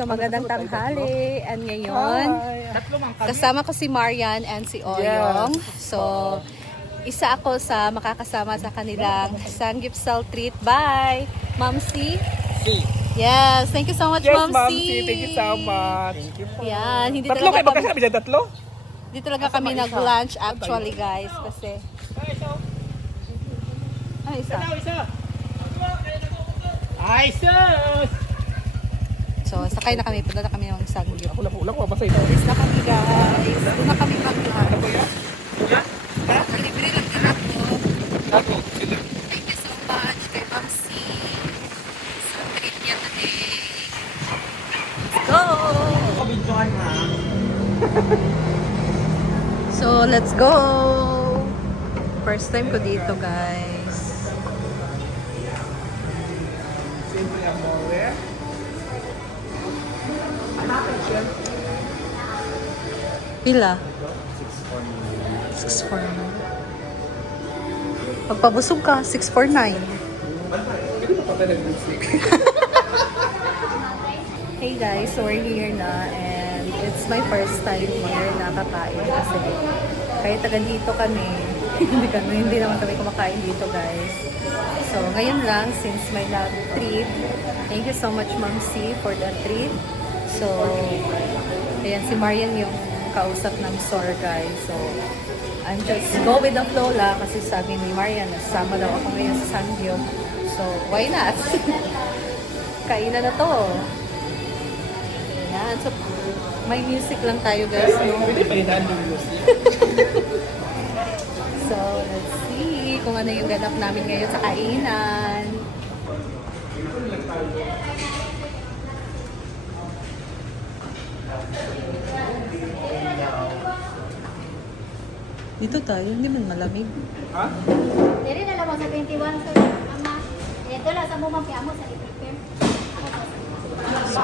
So magandang tanghali. And ngayon, kasama ko si Marian and si Oyong. So, isa ako sa makakasama sa kanilang Sanggipsal treat by Ma'am C. Yes, thank you so much, Ma'am C. Thank you so much. Thank you po. Yan, hindi Tatlo talaga kayo kami, magkasama dyan, tatlo? hindi talaga kami nag-lunch actually, guys. Kasi, isa. Ay, sus! So, sakay na kami. Punta na kami ng Sanggip. Ako lang ko, basta ito. Alis na kami, guys. Doon na kami mag-lunch. Ano po yan? Yan? Ha? Libre lang din ako. Ako, sila. Thank you so much kay Ma'am C. Sa treat niya today. Let's go! Kabidyohan ha. So, let's go! First time ko dito, guys. Siyempre ang more. Hanapin siya. Pila? 649. Pagpabusog ka, 649. Hindi pa patay ng music. Hey guys, so we're here na and it's my first time here na kakain kasi kahit taga dito kami, hindi naman kami kumakain dito, guys. So ngayon lang, since may nag-treat, thank you so much Ma'am C for the treat. So, ayan, si Marian yung kausap ng store, guys. So, I'm just go with the flow lang kasi sabi ni Marian, nasama daw ako ngayon sa Sanggip. So, why not? Kainan na to. Ayan, so, may music lang tayo, guys. No? Pwede pa rin yung music. So, let's see kung ano yung ganap namin ngayon sa kainan. Dito tayo, hindi man malamig. Ha? Diri na lang mo sa 21 so mama. Ito lang sa mo amo sa i-prepare.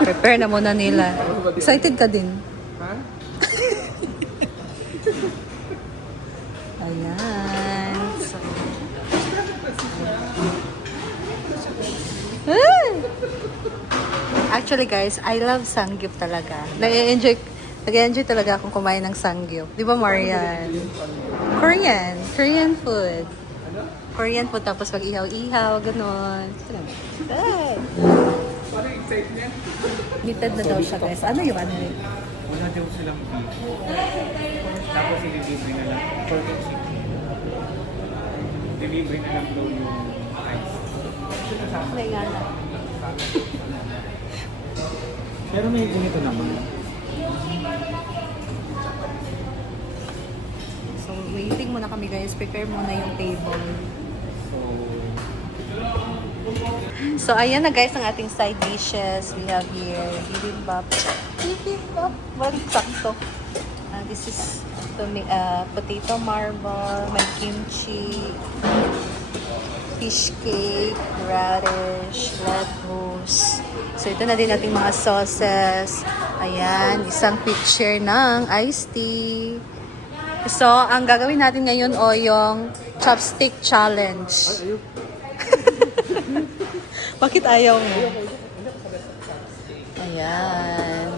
Prepare na muna nila. Excited ka din? Ha? Ayan. So. Ah! Actually guys, I love Sanggip talaga. Nag-enjoy talaga akong kumain ng Sanggip. Di ba, Marian? Korean food. Korean food, tapos mag-ihaw-ihaw, gano'n. Hey! Parang excitement. Limited na daw siya, guys. Ano yung ano? Wala daw silang beef. Tapos i-delivery na lang. Pork and chicken. Delivery na lang daw yung ice. May gana. Pero may ganito naman. So, waiting muna kami, guys. Prepare muna yung table. So, ayan na, guys, ang ating side dishes. We have here bibimbap. Balik sakto. This is potato marble, may kimchi, fish cake, radish, lettuce. So, ito na din ating mga sauces. Ayan, isang picture ng iced tea. So, ang gagawin natin ngayon o yung chopstick challenge. Bakit ayaw mo? Ayan.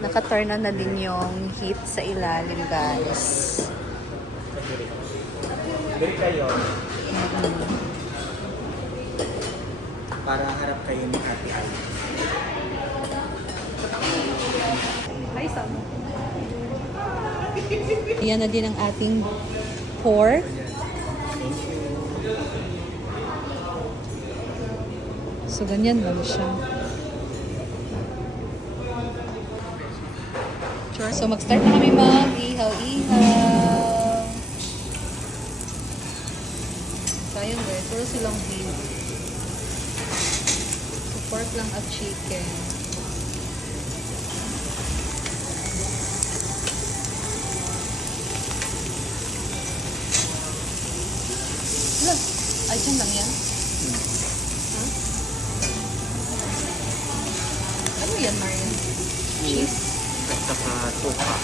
Naka-turn on na din yung heat sa ilalim, guys. Dali kayo. Para harap kayo ni Ate Ay. Ay, sama. Ayan na din ang ating pork. So, ganyan lang siya. So, mag-start na kami mag-ihaw-ihaw. So, ayun guys, puro silang beef. So, pork lang at chicken. Wala. Ay, dyan lang yan. Ha? Ano yan, Marian? Cheese? At saka tuka.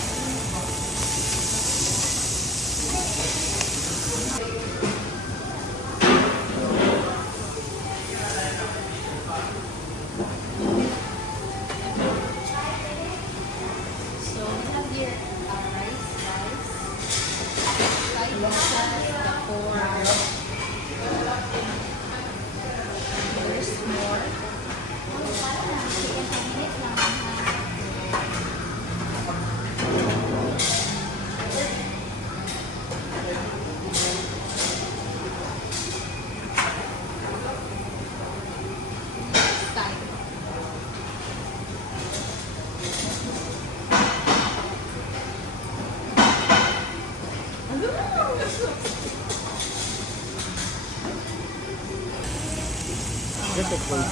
Hotel.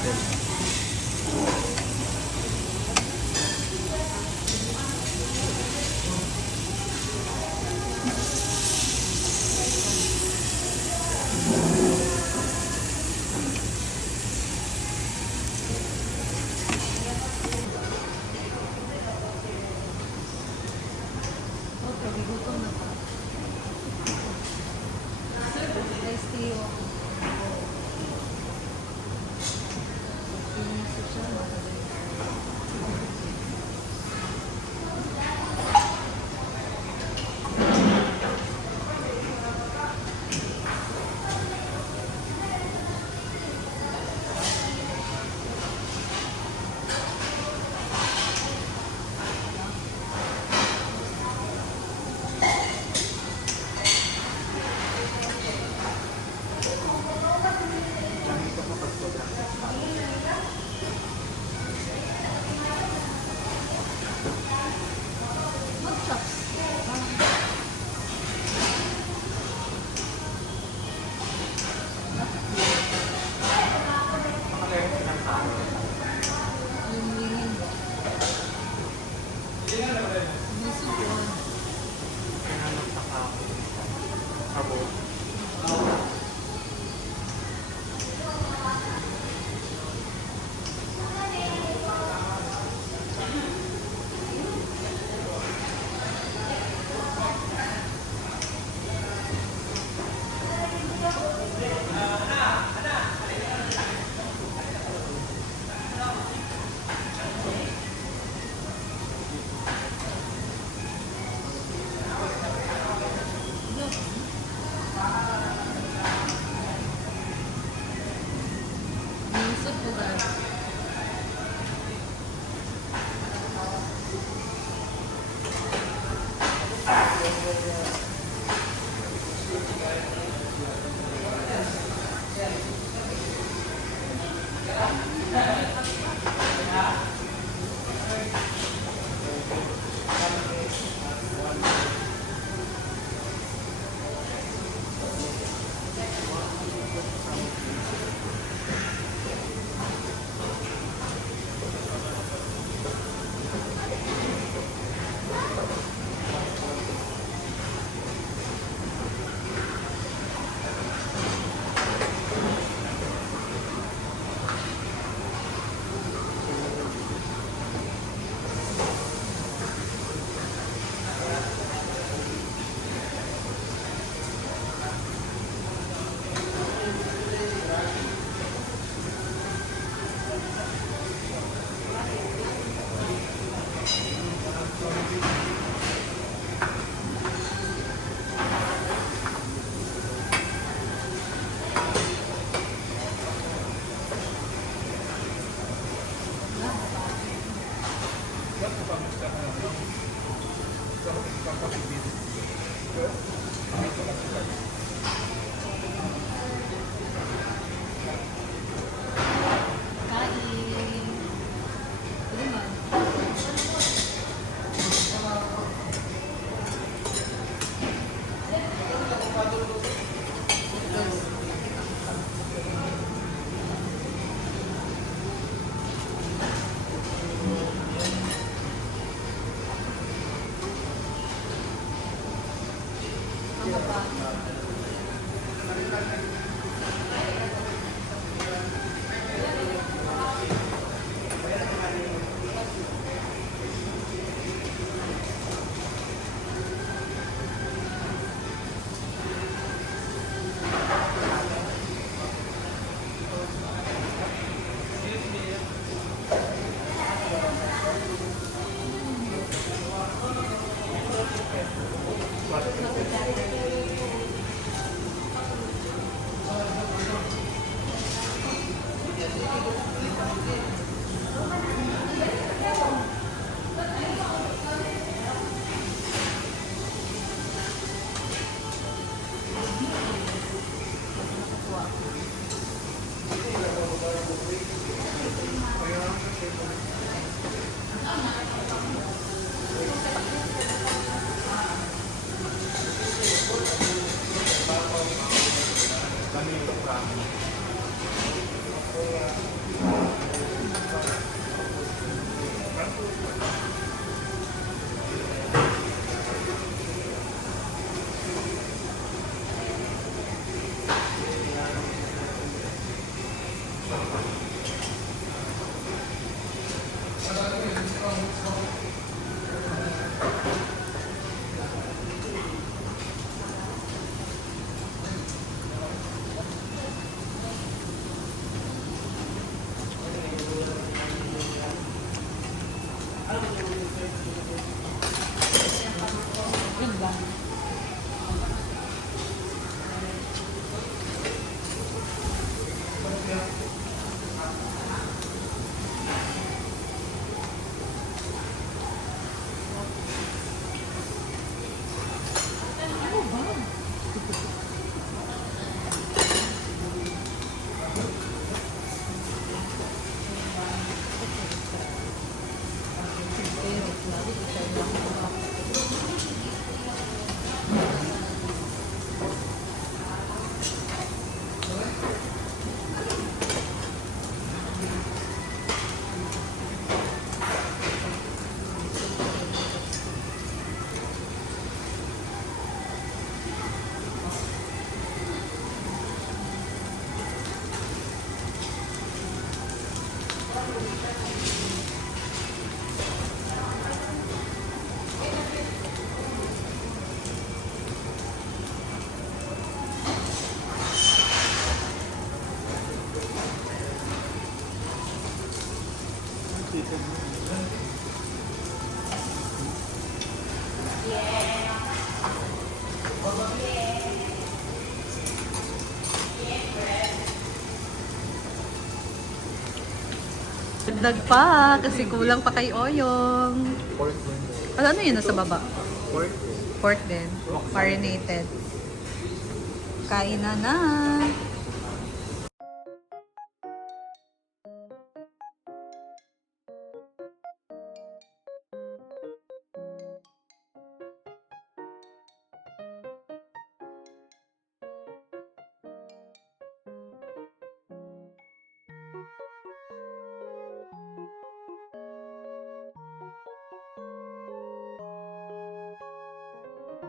Okay, gutom na pa. Nice to you. Dagdag pa kasi kulang pa kay Oyong. Pork. Ano yun nasa baba? Pork. Pork din. Marinated. Kain na na.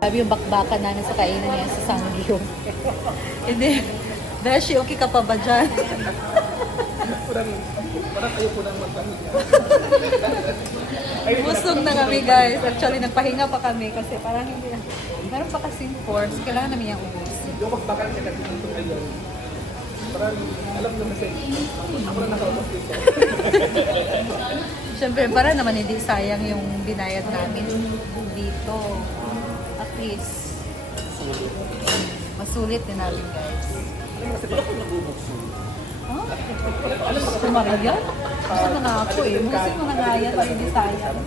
Sabi yung bakbakan namin sa kainan niya sa Sangyong. Hindi. Beshi, okay ka pa ba dyan? Parang kayo po nang magtanong. Busog na kami guys. Actually, nagpahinga pa kami kasi parang hindi na. Meron pa kasing force. Kailangan namin yung ubusin. Yung magbakal ka natin dito ngayon. Parang alam naman sa'yo. Ako na nakaubos dito. Siyempre, para naman hindi sayang yung binayad namin dito. At least, masulit din namin guys. Kasi parang ako nabubukso. Huh? Gusto mga yan? Gusto na nga ako eh. Gusto mga nga yan, para hindi sayang.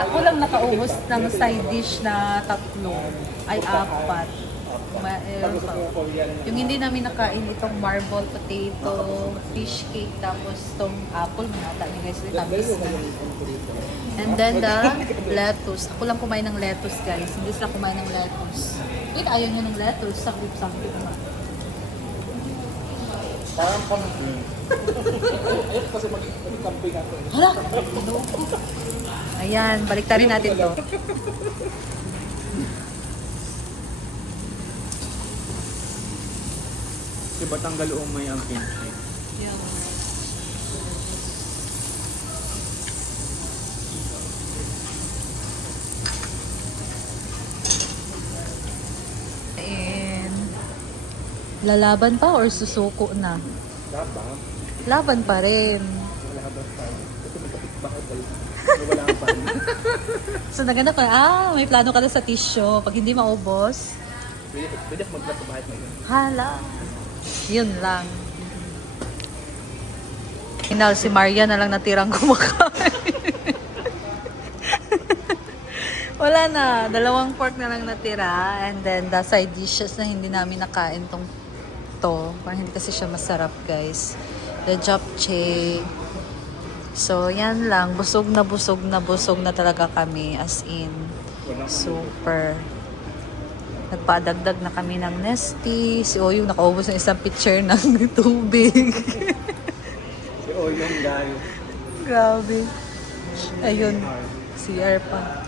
Ako lang nakaubos ng side dish na 3 ay 4. Yung hindi namin nakain itong marble potato, fish cake, tapos itong apple, manata niyo guys, tamis na. And then the lettuce. Ako lang kumain ng lettuce guys, hindi sila kumain ng lettuce. Wait, ayaw nyo ng lettuce, sakit naman. Parang camping. Ayun kasi mag-camping ako. Hala! Ayan, baliktarin natin to. Si Batanggal Umay ang kimchi. And lalaban pa or susuko na? Dapat. Laban pa rin. Wala ka ba tayo? Kasi magkapit bakit tayo? Wala ka pa. So naganap ka, may plano ka na sa tissue. Pag hindi maubos, Pwede ako mag-vlog sa bahay ngayon. hala. Yun lang. Final, si Maria na lang natirang kumakain. Wala na. 2 pork na lang natira. And then, the side dishes na hindi namin nakain to. Parang hindi kasi siya masarap, guys. The japchae. So, yan lang. Busog na talaga kami. As in, super. Nagpadagdag na kami ng Nestea. Si Oyong nakaubos ng isang pitcher ng tubig. Si Oyong guys. Grabe. Ayun. CR pa.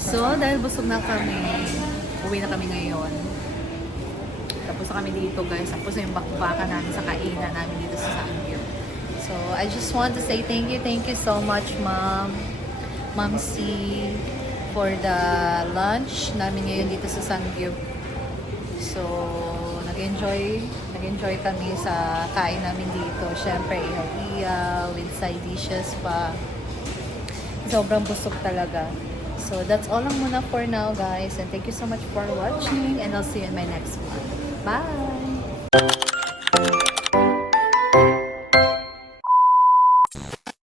So, dahil busog na kami, uwi na kami ngayon. Tapos na kami dito guys. Tapos na yung bakbakan namin sa kainan namin dito sa Sangyo. So, I just want to say thank you so much, Ma'am. Ma'am C, for the lunch namin ngayon dito sa Sangyo. So, nag-enjoy kami sa kain namin dito. Syempre, ihaw-ihaw, with side dishes pa. Sobrang busog talaga. So, that's all lang muna for now, guys. And thank you so much for watching. And I'll see you in my next one. Bye!